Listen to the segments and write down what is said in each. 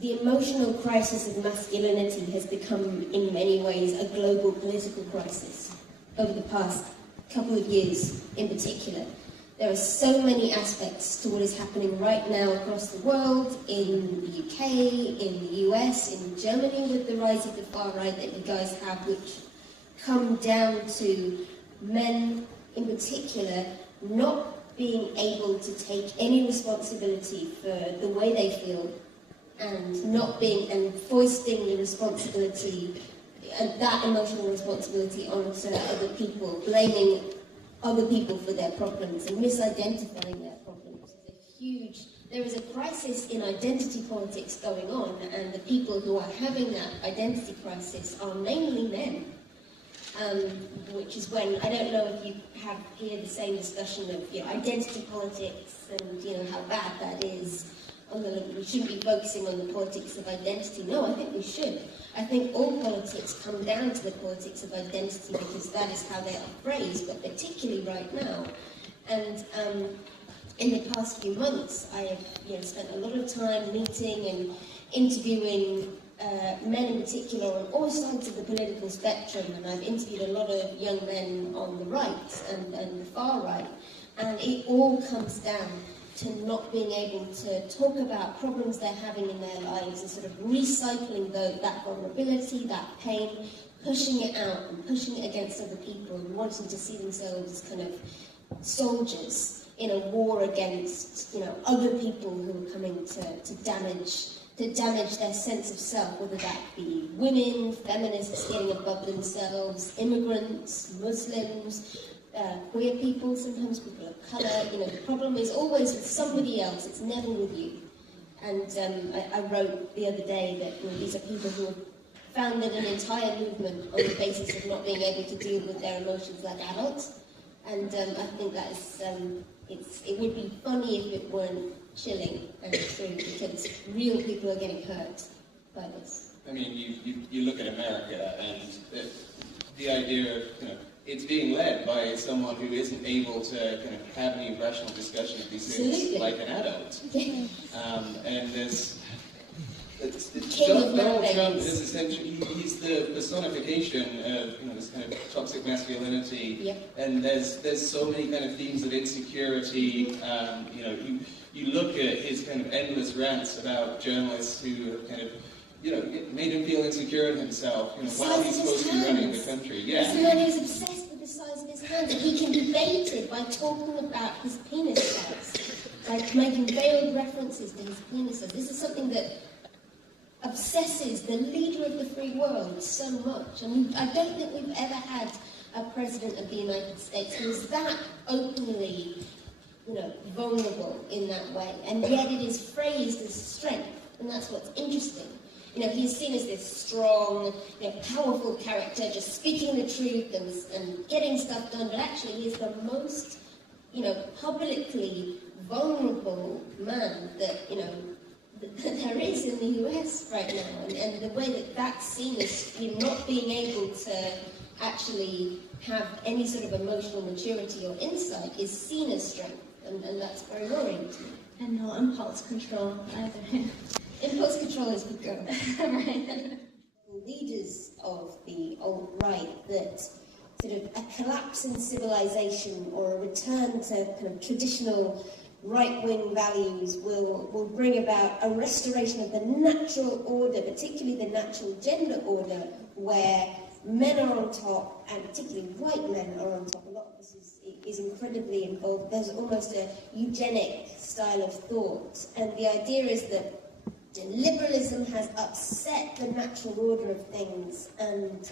the emotional crisis of masculinity has become, in many ways, a global political crisis over the past couple of years in particular. There are so many aspects to what is happening right now across the world, in the UK, in the US, in Germany with the rise of the far right that you guys have, which come down to men in particular not being able to take any responsibility for the way they feel and foisting the responsibility and that emotional responsibility onto other people, blaming other people for their problems and misidentifying their problems. There is a crisis in identity politics going on, and the people who are having that identity crisis are mainly men. Which is when, I don't know if you have here the same discussion of identity politics and how bad that is. We shouldn't be focusing on the politics of identity. No, I think we should. I think all politics come down to the politics of identity because that is how they are phrased, but particularly right now. And in the past few months, I have spent a lot of time meeting and interviewing men in particular on all sides of the political spectrum, and I've interviewed a lot of young men on the right and the far right, and it all comes down to not being able to talk about problems they're having in their lives and sort of recycling that vulnerability, that pain, pushing it out and pushing it against other people and wanting to see themselves as kind of soldiers in a war against other people who are coming to damage their sense of self, whether that be women, feminists getting above themselves, immigrants, Muslims, queer people, sometimes people of colour. The problem is always with somebody else, it's never with you. And I wrote the other day that these are people who have founded an entire movement on the basis of not being able to deal with their emotions like adults. And I think that is, it would be funny if it weren't chilling and true, because real people are getting hurt by this. I mean, you look at America, and the idea of it's being led by someone who isn't able to kind of have any rational discussion of these things like an adult. And there's Donald Trump is essentially, he's the personification of this kind of toxic masculinity, and there's so many kind of themes of insecurity. You look at his kind of endless rants about journalists who have kind of made him feel insecure in himself, while he's supposed to be running the country. This man is obsessed with the size of his hands, and he can be baited by talking about his penis size, like making veiled references to his penis size. This is something that obsesses the leader of the free world so much. I mean, I don't think we've ever had a president of the United States who is that openly, vulnerable in that way, and yet it is phrased as strength, and that's what's interesting. He's seen as this strong, powerful character, just speaking the truth and getting stuff done, but actually he's the most, publicly vulnerable man that, that there is in the US right now. And the way that that's seen as not being able to actually have any sort of emotional maturity or insight is seen as strength, and that's very worrying to me. And no impulse control either. Impulse control is good go. Right. Leaders of the alt-right that sort of a collapse in civilization or a return to kind of traditional right-wing values will bring about a restoration of the natural order, particularly the natural gender order, where men are on top, and particularly white men are on top. A lot of this is incredibly involved. There's almost a eugenic style of thought, and the idea is that liberalism has upset the natural order of things, and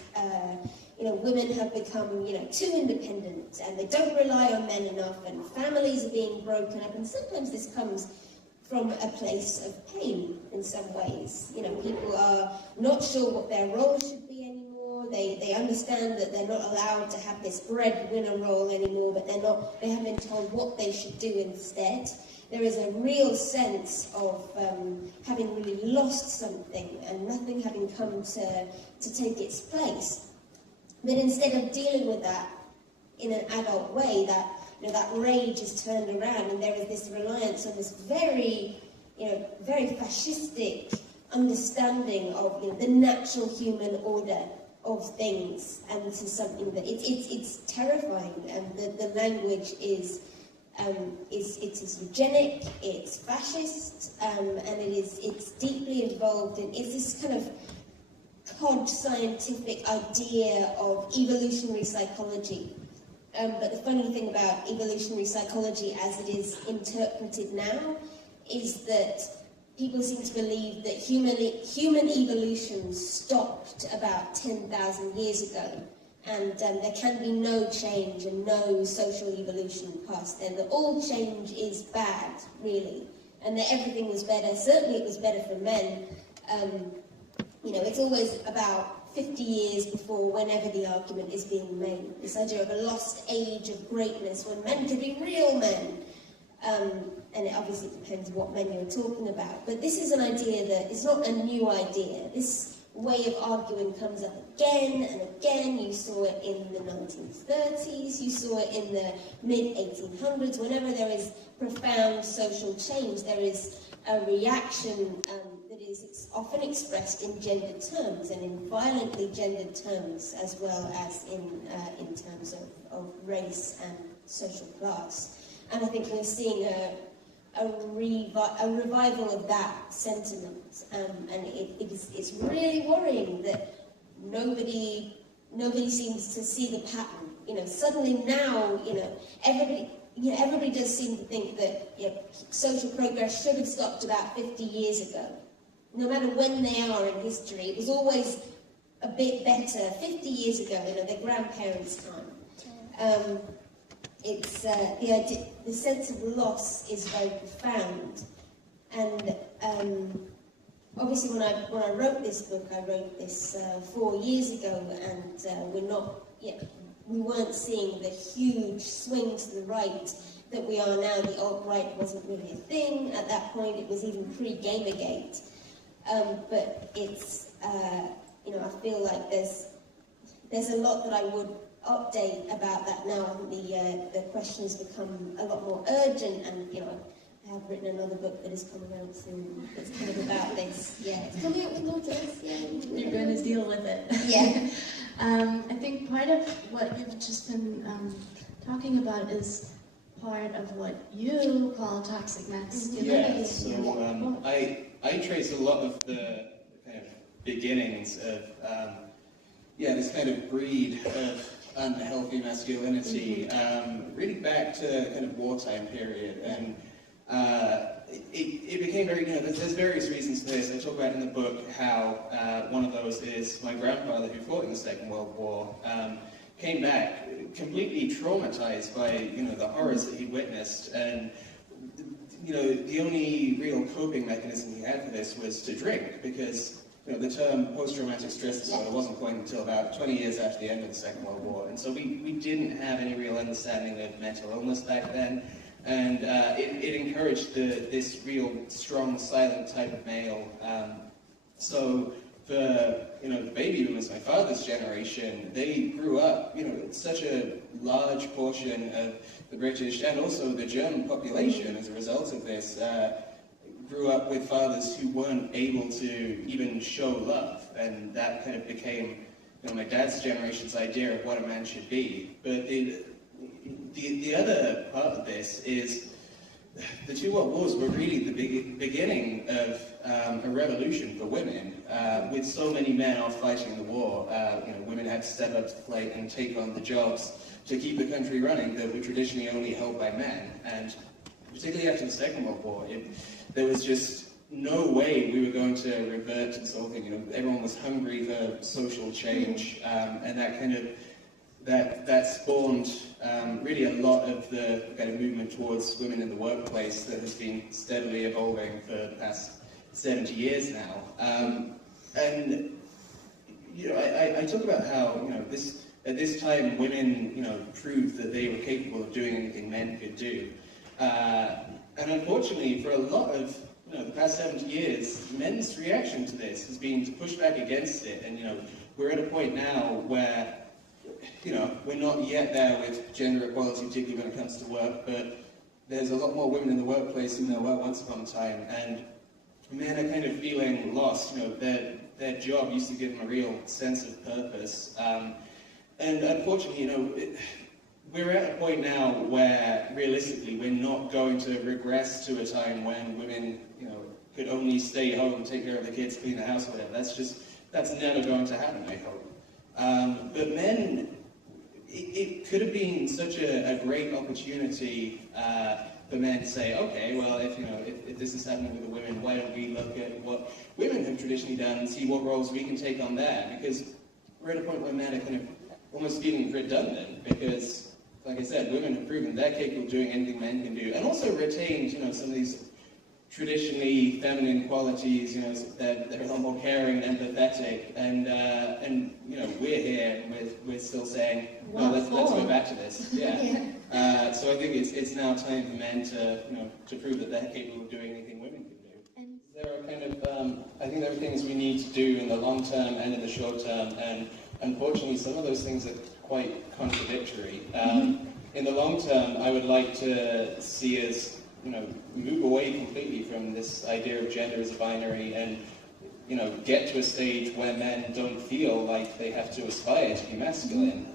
women have become too independent, and they don't rely on men enough, and families are being broken up, and sometimes this comes from a place of pain in some ways. People are not sure what their role should be anymore. They understand that they're not allowed to have this breadwinner role anymore, but they haven't been told what they should do instead. There is a real sense of having really lost something and nothing having come to take its place. But instead of dealing with that in an adult way, that rage is turned around, and there is this reliance on this very very fascistic understanding of the natural human order of things, and to something that it's terrifying, and the language is eugenic, it's fascist, and it's deeply involved in this kind of cod scientific idea of evolutionary psychology. But the funny thing about evolutionary psychology as it is interpreted now is that people seem to believe that human evolution stopped about 10,000 years ago, and there can be no change and no social evolution past then, that all change is bad, really, and that everything was better. Certainly it was better for men. It's always about 50 years before whenever the argument is being made, this idea of a lost age of greatness when men could be real men. And it obviously depends what men you're talking about. But this is an idea that is not a new idea. This way of arguing comes up again and again. You saw it in the 1930s, you saw it in the mid-1800s. Whenever there is profound social change, there is a reaction that is often expressed in gendered terms, and in violently gendered terms, as well as in terms of race and social class. And I think we're seeing a revival of that sentiment, and it's really worrying that nobody seems to see the pattern. Suddenly now, everybody does seem to think that social progress should have stopped about 50 years ago. No matter when they are in history, it was always a bit better 50 years ago, their grandparents' time. It's the idea, the sense of loss is very profound, and obviously when I wrote this book, I wrote this 4 years ago, and we weren't seeing the huge swing to the right that we are now. The alt-right wasn't really a thing at that point. It was even pre-Gamergate, but it's I feel like there's a lot that I would update about that now. I think the questions become a lot more urgent, and I have written another book that is coming out soon that's kind of about this. Yeah, it's coming out with daughters. Yeah, you're going to deal with it. Yeah. I think part of what you've just been talking about is part of what you call toxic masculinity. Yeah. So I trace a lot of the kind of beginnings of this kind of breed of unhealthy masculinity, really back to kind of wartime period, and it became very, there's various reasons for this. I talk about in the book how one of those is my grandfather, who fought in the Second World War, came back completely traumatized by the horrors that he witnessed, and the only real coping mechanism he had for this was to drink, because the term post-traumatic stress disorder wasn't coined until about 20 years after the end of the Second World War, and so we didn't have any real understanding of mental illness back then, and it encouraged this real strong, silent type of male. So the baby boomers, my father's generation, they grew up, such a large portion of the British and also the German population as a result of this grew up with fathers who weren't able to even show love, and that kind of became my dad's generation's idea of what a man should be. But the other part of this is the two world wars were really the beginning of a revolution for women, with so many men off fighting the war. Women had to step up to the plate and take on the jobs to keep the country running that were traditionally only held by men. And particularly after the Second World War, there was just no way we were going to revert to this whole thing. Everyone was hungry for social change, and that kind of that spawned really a lot of the kind of movement towards women in the workplace that has been steadily evolving for the past 70 years now. And I talk about how at this time women proved that they were capable of doing anything men could do. And unfortunately, for a lot of the past 70 years, men's reaction to this has been to push back against it. And we're at a point now where we're not yet there with gender equality, particularly when it comes to work, but there's a lot more women in the workplace than there were once upon a time, and men are kind of feeling lost. You know, their job used to give them a real sense of purpose, and unfortunately, you know, we're at a point now where realistically we're not going to regress to a time when women, you know, could only stay home, take care of the kids, clean the house, whatever. That's never going to happen, I hope. But men, it could have been such a great opportunity for men to say, okay, well, if this is happening with the women, why don't we look at what women have traditionally done and see what roles we can take on there? Because we're at a point where men are kind of almost feeling redundant, because, like I said, women have proven they're capable of doing anything men can do, and also retained, you know, some of these traditionally feminine qualities. You know, they're a lot more caring and empathetic, and you know, we're here and we're still saying, no, let's go back to this. Yeah. So I think it's now time for men to, you know, to prove that they're capable of doing anything women can do. And There are kind of, I think there are things we need to do in the long term and in the short term, and unfortunately some of those things are quite contradictory. In the long term, I would like to see us, you know, move away completely from this idea of gender as a binary, and, you know, get to a stage where men don't feel like they have to aspire to be masculine.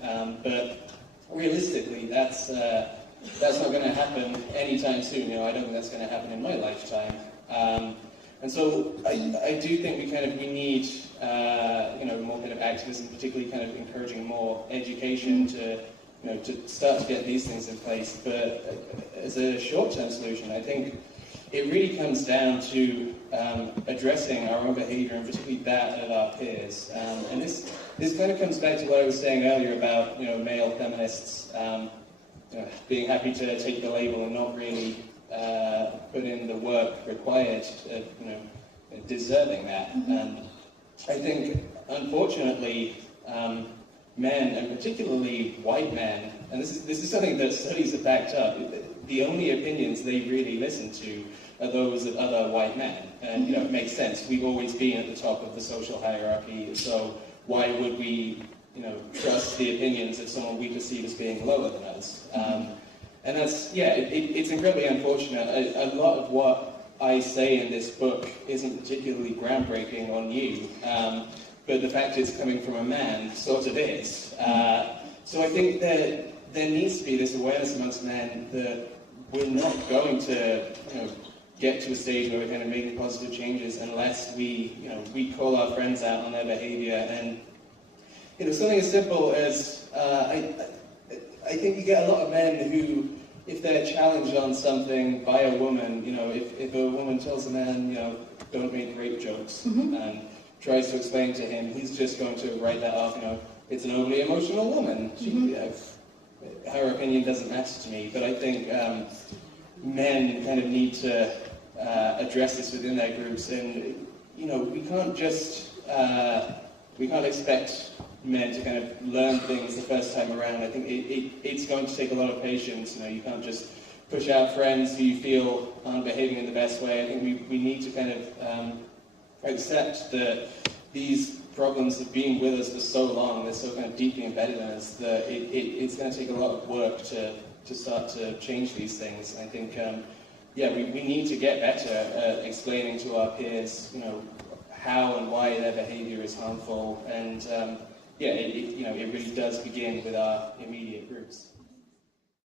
But realistically, that's not going to happen anytime soon. You know, I don't think that's going to happen in my lifetime. And so I do think we need you know, more kind of activism, particularly kind of encouraging more education to, you know, to start to get these things in place. But as a short-term solution, I think it really comes down to addressing our own behaviour, and particularly that of our peers. And this kind of comes back to what I was saying earlier about, you know, male feminists you know, being happy to take the label and not really put in the work required, you know, deserving that. I think, unfortunately, men, and particularly white men, and this is something that studies have backed up, the only opinions they really listen to are those of other white men. And, you know, it makes sense. We've always been at the top of the social hierarchy, so why would we, you know, trust the opinions of someone we perceive as being lower than us? And that's, yeah, it's incredibly unfortunate. A lot of what I say in this book isn't particularly groundbreaking or new, but the fact it's coming from a man sort of is. So I think that there needs to be this awareness amongst men that we're not going to, you know, get to a stage where we're kind of making positive changes unless we, you know, we call our friends out on their behaviour. And, you know, something as simple as I think you get a lot of men who, if they're challenged on something by a woman, you know, if a woman tells a man, you know, don't make rape jokes, and tries to explain to him, he's just going to write that off, you know, it's an overly emotional woman. Her opinion doesn't matter to me. But I think men kind of need to address this within their groups, and, you know, we can't expect men to kind of learn things the first time around. I think it's going to take a lot of patience. You know, you can't just push out friends who you feel aren't behaving in the best way. I think we need to kind of accept that these problems have been with us for so long, they're so kind of deeply embedded in us, that it's going to take a lot of work to start to change these things. I think, yeah, we need to get better at explaining to our peers, you know, how and why their behaviour is harmful, and yeah, you know, it really does begin with our immediate groups.